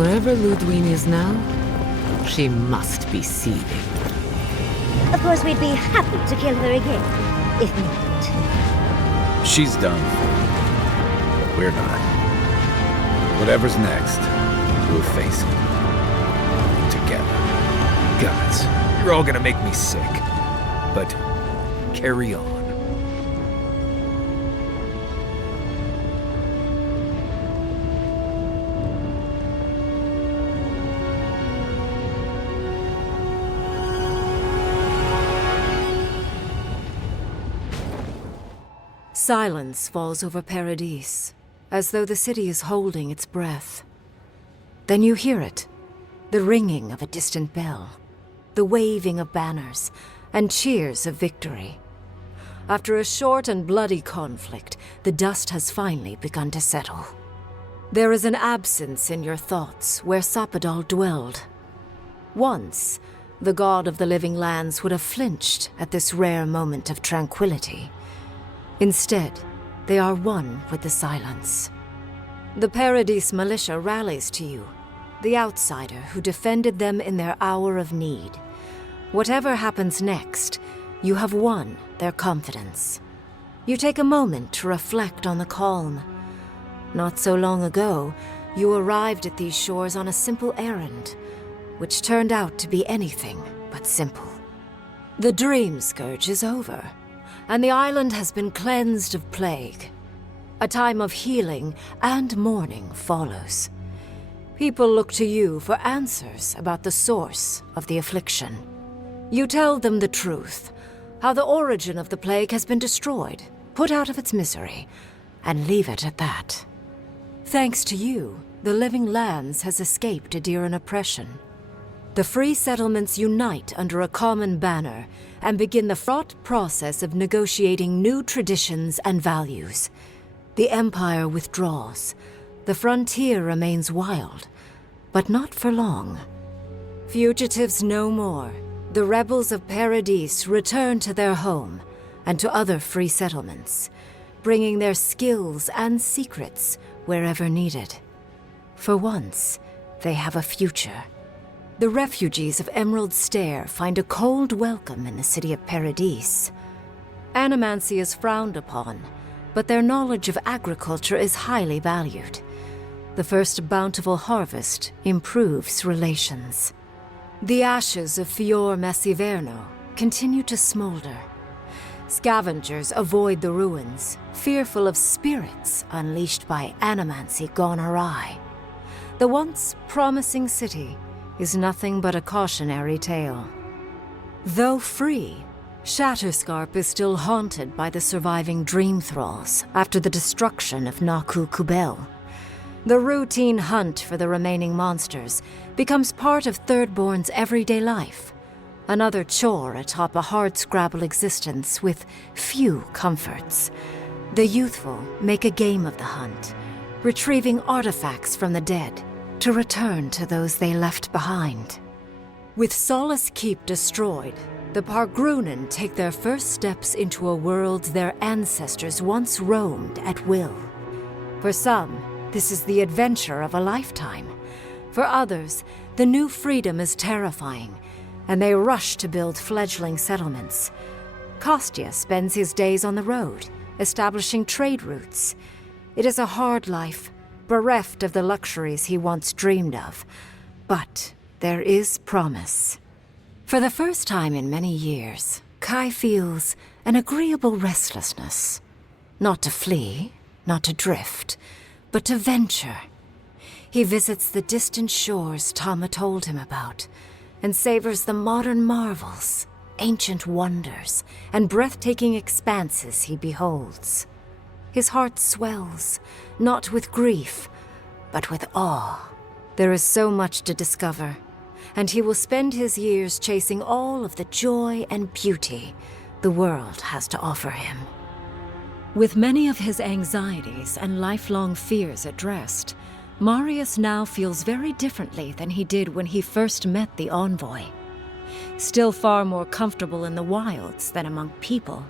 Wherever Ludwig is now, she must be seething. Of course, we'd be happy to kill her again, if needed. She's done. But we're not. Whatever's next, we'll face it. Together. Gods, you're all gonna make me sick. But carry on. Silence falls over Paradis, as though the city is holding its breath. Then you hear it, the ringing of a distant bell, the waving of banners, and cheers of victory. After a short and bloody conflict, the dust has finally begun to settle. There is an absence in your thoughts where Sapadal dwelled. Once, the god of the living lands would have flinched at this rare moment of tranquility. Instead, they are one with the silence. The Paradis militia rallies to you, the outsider who defended them in their hour of need. Whatever happens next, you have won their confidence. You take a moment to reflect on the calm. Not so long ago, you arrived at these shores on a simple errand, which turned out to be anything but simple. The dream scourge is over, and the island has been cleansed of plague. A time of healing and mourning follows. People look to you for answers about the source of the affliction. You tell them the truth, how the origin of the plague has been destroyed, put out of its misery, and leave it at that. Thanks to you, the living lands has escaped Aedyran oppression. The free settlements unite under a common banner and begin the fraught process of negotiating new traditions and values. The Empire withdraws. The frontier remains wild, but not for long. Fugitives no more. The rebels of Paradis return to their home and to other free settlements, bringing their skills and secrets wherever needed. For once, they have a future. The refugees of Emerald Stair find a cold welcome in the city of Paradis. Animancy is frowned upon, but their knowledge of agriculture is highly valued. The first bountiful harvest improves relations. The ashes of Fior Messiverno continue to smolder. Scavengers avoid the ruins, fearful of spirits unleashed by animancy gone awry. The once promising city is nothing but a cautionary tale. Though free, Shatterscarp is still haunted by the surviving dream thralls after the destruction of Naku Kubel. The routine hunt for the remaining monsters becomes part of Thirdborn's everyday life, another chore atop a hardscrabble existence with few comforts. The youthful make a game of the hunt, retrieving artifacts from the dead to return to those they left behind. With Solace Keep destroyed, the Pargrunen take their first steps into a world their ancestors once roamed at will. For some, this is the adventure of a lifetime. For others, the new freedom is terrifying, and they rush to build fledgling settlements. Kostya spends his days on the road, establishing trade routes. It is a hard life, bereft of the luxuries he once dreamed of. But there is promise. For the first time in many years, Kai feels an agreeable restlessness. Not to flee, not to drift, but to venture. He visits the distant shores Tama told him about, and savors the modern marvels, ancient wonders, and breathtaking expanses he beholds. His heart swells, not with grief, but with awe. There is so much to discover, and he will spend his years chasing all of the joy and beauty the world has to offer him. With many of his anxieties and lifelong fears addressed, Marius now feels very differently than he did when he first met the envoy. Still far more comfortable in the wilds than among people,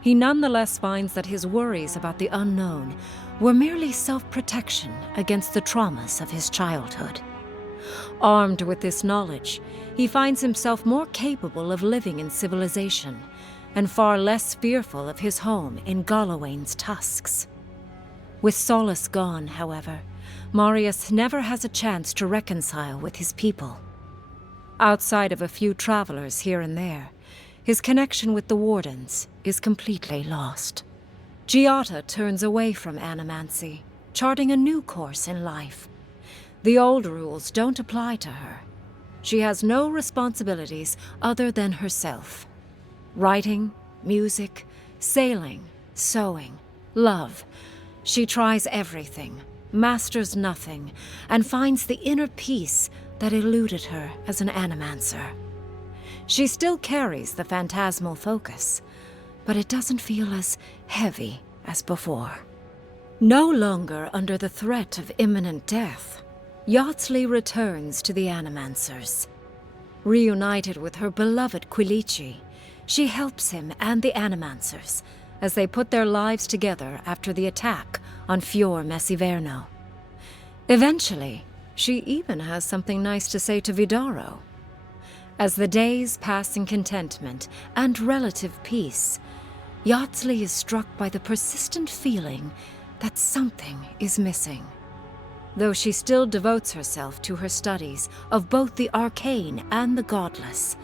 he nonetheless finds that his worries about the unknown were merely self-protection against the traumas of his childhood. Armed with this knowledge, he finds himself more capable of living in civilization, and far less fearful of his home in Galawain's tusks. With Solace gone, however, Marius never has a chance to reconcile with his people. Outside of a few travelers here and there, his connection with the Wardens is completely lost. Giada turns away from animancy, charting a new course in life. The old rules don't apply to her. She has no responsibilities other than herself. Writing, music, sailing, sewing, love. She tries everything, masters nothing, and finds the inner peace that eluded her as an animancer. She still carries the phantasmal focus, but it doesn't feel as heavy as before. No longer under the threat of imminent death, Yardsley returns to the Animancers. Reunited with her beloved Quilici, she helps him and the Animancers as they put their lives together after the attack on Fior Messiverno. Eventually, she even has something nice to say to Vidaro. As the days pass in contentment and relative peace, Yardsley is struck by the persistent feeling that something is missing. Though she still devotes herself to her studies of both the arcane and the godless,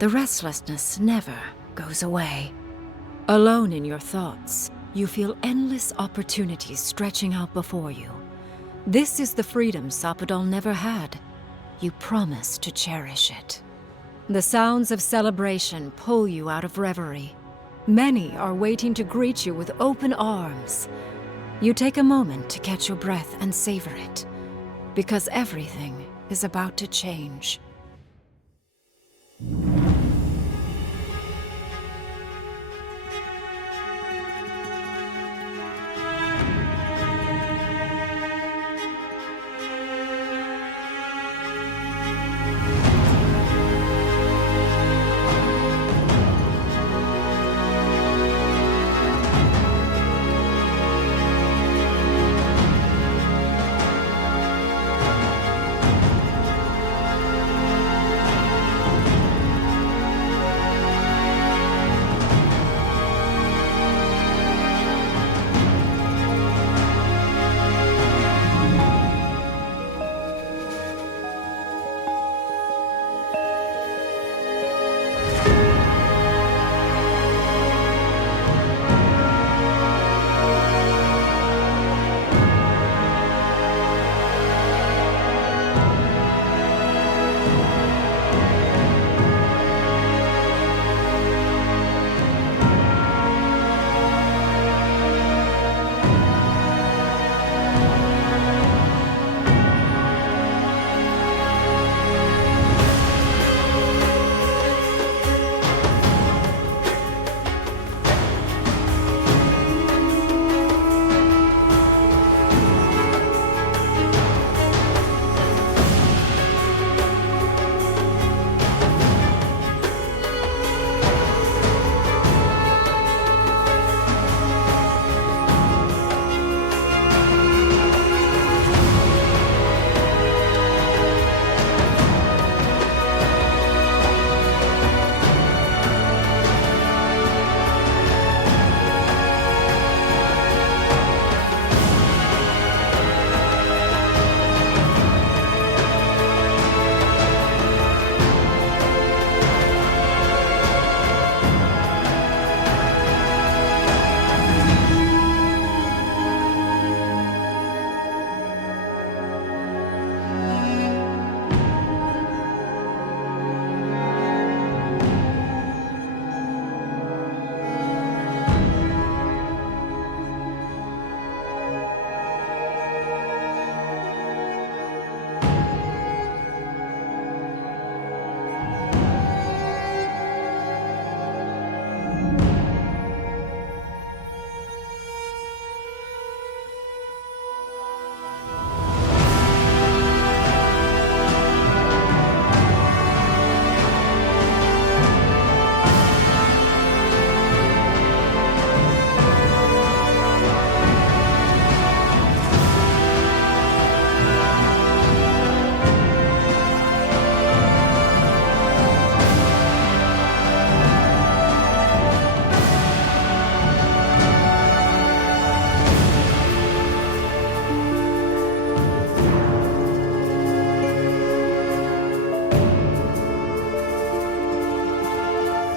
the restlessness never goes away. Alone in your thoughts, you feel endless opportunities stretching out before you. This is the freedom Sapadal never had. You promise to cherish it. The sounds of celebration pull you out of reverie. Many are waiting to greet you with open arms. You take a moment to catch your breath and savor it, because everything is about to change.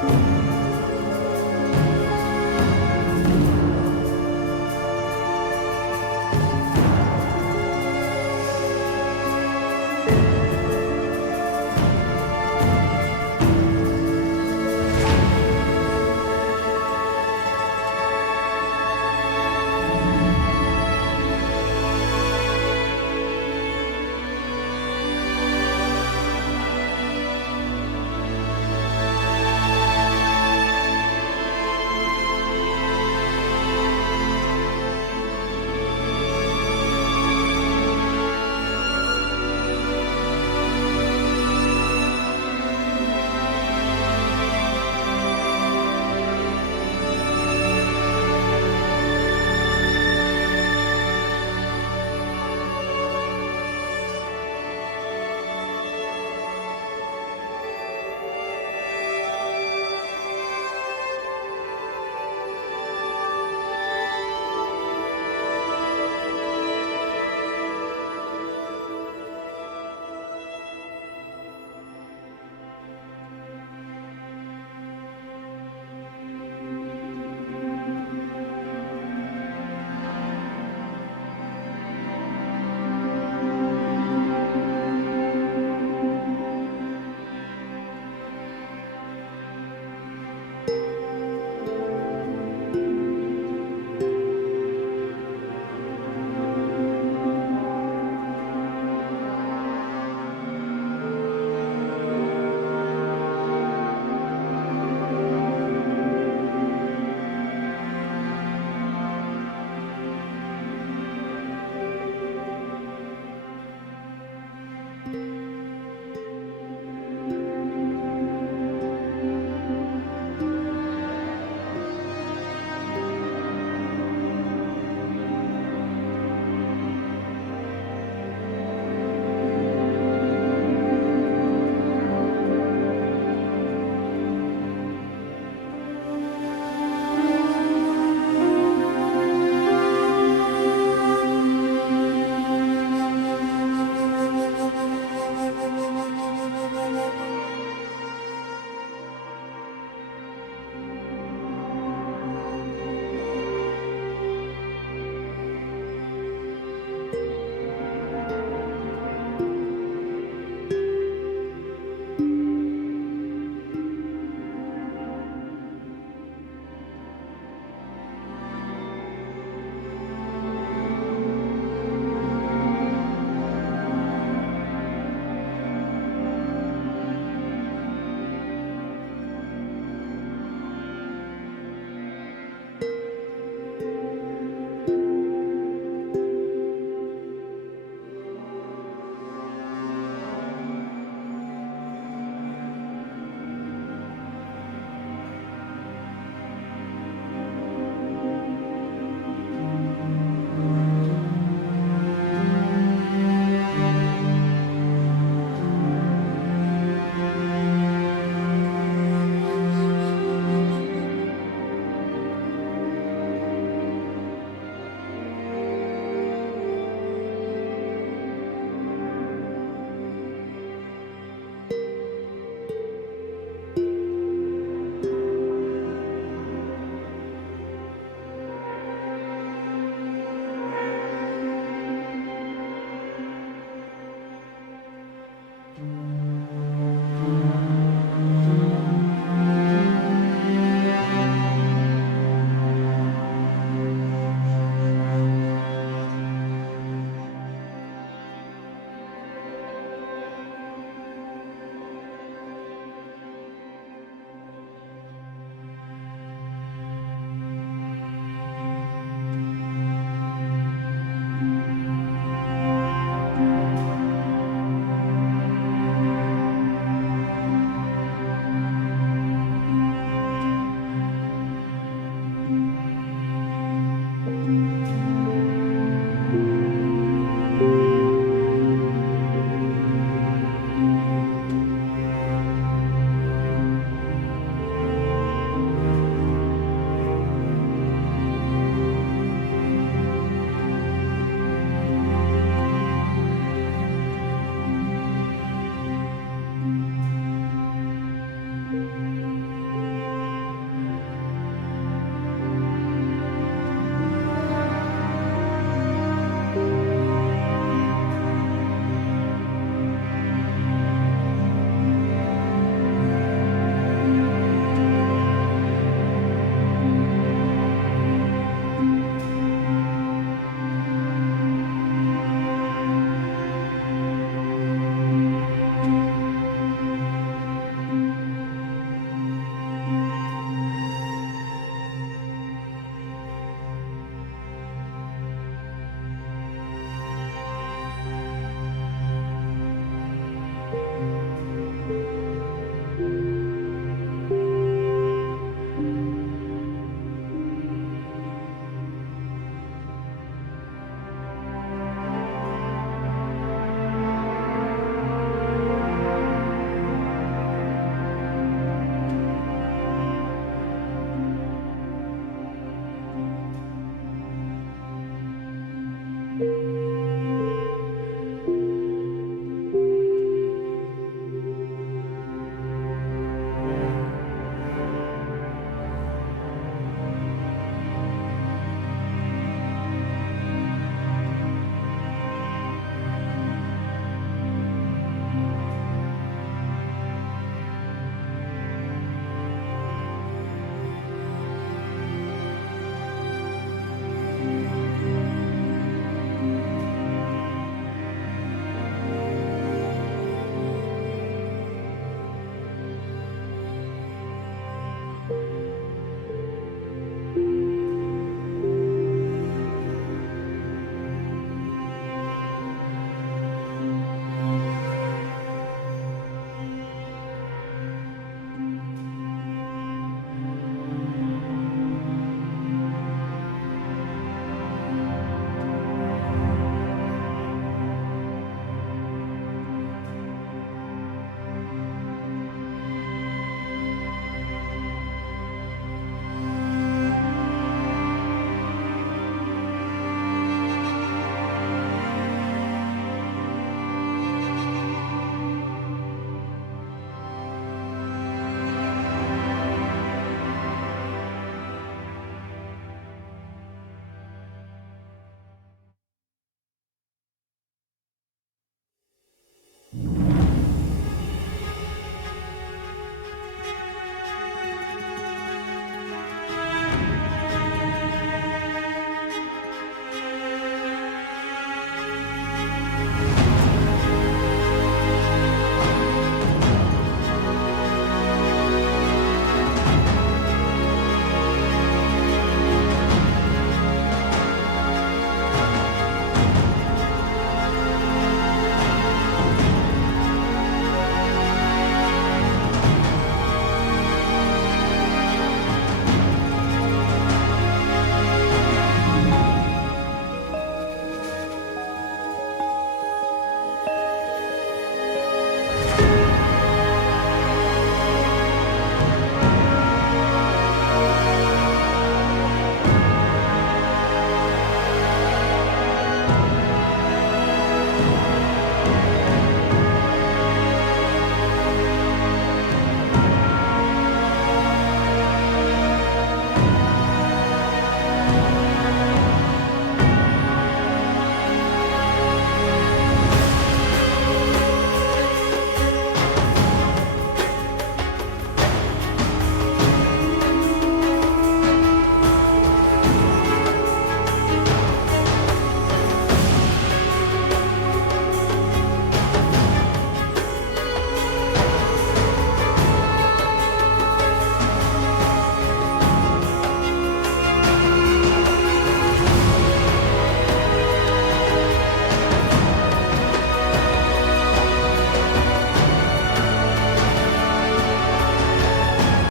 Aedyr.